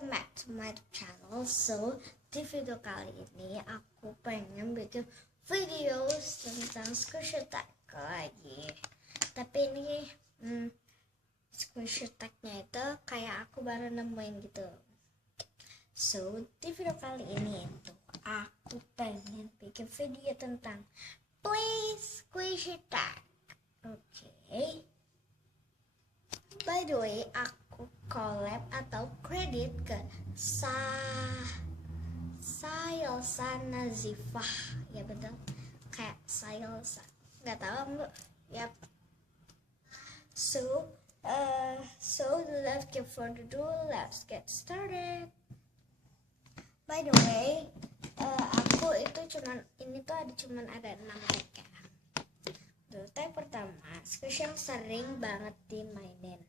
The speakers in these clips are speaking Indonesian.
welcome back to my channel. So di video kali ini aku pengen bikin videos tentang squishy tag lagi. Tapi ini squishy tagnya itu kayak aku baru nemuin gitu. So di video kali ini itu aku pengen bikin video tentang play squishy tag. Okay. By the way, aku collab atau kredit ke Sayelsa Nazifah, ya betul, kayak Sayelsa, nggak tahu mbak. Yap. So without further ado, let's get started. By the way, aku itu cuman ada 6 tag ya. Tag pertama, squishy yang sering banget dimainin.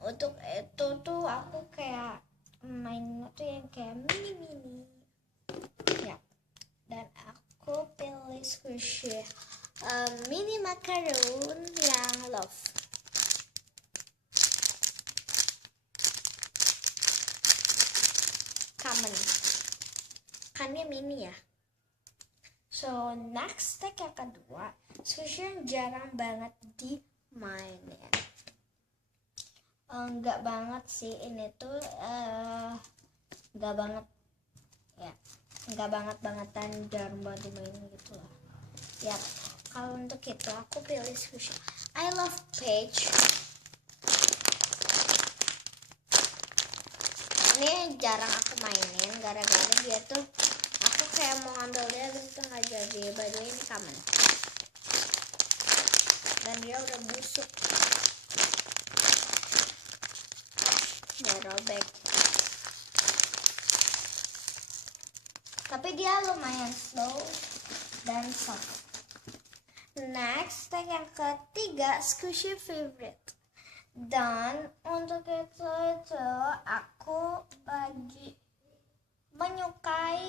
Untuk itu tuh aku kayak mainnya tuh yang kayak mini ya, dan aku pilih squishy mini macaron yang love. Common kan dia mini ya. So next tag yang kedua, squishy yang jarang banget dimainin. Enggak banget sih, ini tuh enggak banget ya, enggak bangetan, jarang banget dimainin gitu lah ya. Kalau untuk itu aku pilih squishy I Love Page. Ini jarang aku mainin gara-gara dia tuh, aku kayak mau ngambil dia gitu nggak jadi. By the way, ini common dan dia udah busuk, udah robek, tapi dia lumayan slow dan soft. Next, tag yang ketiga, squishy favorite. Dan untuk itu aku lagi menyukai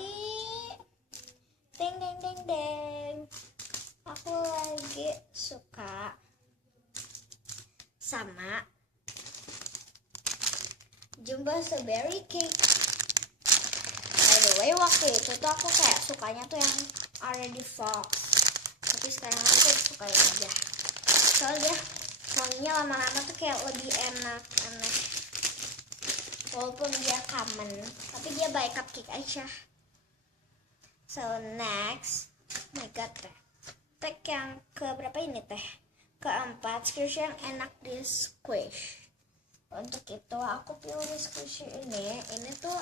deng. Aku lagi suka sama Jumbo Strawberry Cake. By the way, waktu itu tuh aku kayak sukanya tuh yang Already Fox, tapi sekarang aku suka yang aja. Soalnya wanginya lama-lama tuh kayak lebih enak. Walaupun dia common, tapi dia by cupcake aja. So next, oh my god, tag yang ke berapa ini teh? Keempat, squishy yang enak di squish. Untuk itu aku pilih squishy ini. Ini tuh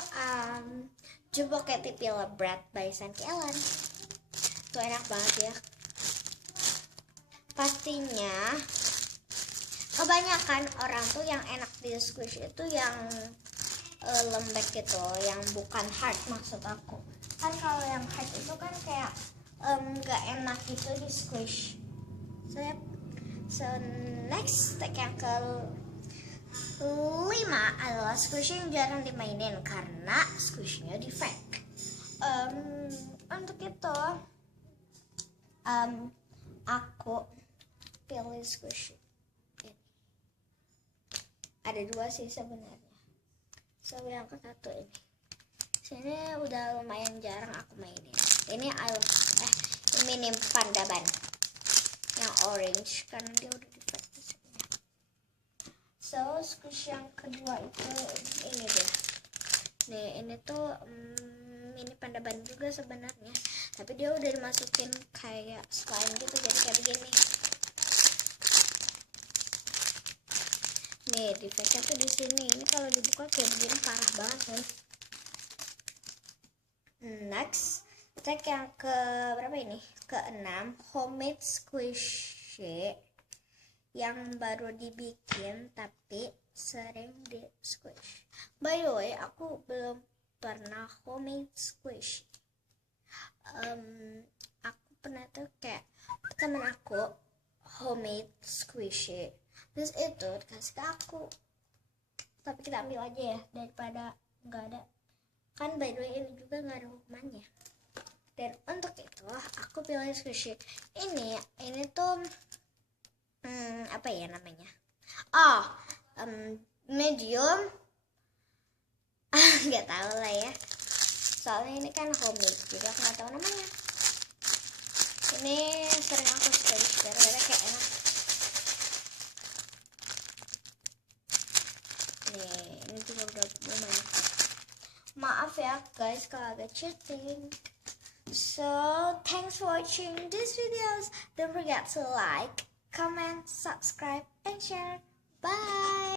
Jumbo Katy Pillow Bread by Santi Ellen. Tuh enak banget ya. Pastinya kebanyakan orang tuh yang enak di squish itu yang lembek gitu, yang bukan hard maksud aku. Kan kalau yang hard itu kan kayak nggak enak gitu di squish. So next, tag yang ke-5 adalah squishy yang jarang dimainin karena squishnya di fake. Untuk itu aku pilih squishy ini. Ada 2 sih sebenarnya. So yang ke-1 ini. Sini udah lumayan jarang aku mainin. Ini mini panda ban yang orange karena dia udah di fake di sini. So squishy yang kedua itu ini deh. Nih ini tuh mini panda ban juga sebenarnya, tapi dia udah dimasukin kayak slime gitu, jadi kayak begini. Nih defeknya tuh di sini. Ini kalau dibuka kayak begini, parah banget nih. Next, tag yang ke berapa ini? Ke-6, homemade squishy yang baru dibikin tapi sering di squish. By the way, aku belum pernah homemade squishy. Aku pernah tuh kayak temen aku homemade squishy, terus itu dikasih ke aku, tapi kita ambil aja ya daripada nggak ada. Kan by the way ini juga nggak ada hukumannya. Dan untuk itu aku pilih squishy ini tuh apa ya namanya, medium nggak tahu lah ya, soalnya ini kan homemade jadi aku nggak tahu namanya. Ini sering aku share karena kayak enak. Nih, ini juga udah lumayan. Maaf ya guys kalau agak cheating. So thanks for watching these videos. Don't forget to like, comment, subscribe, and share. Bye.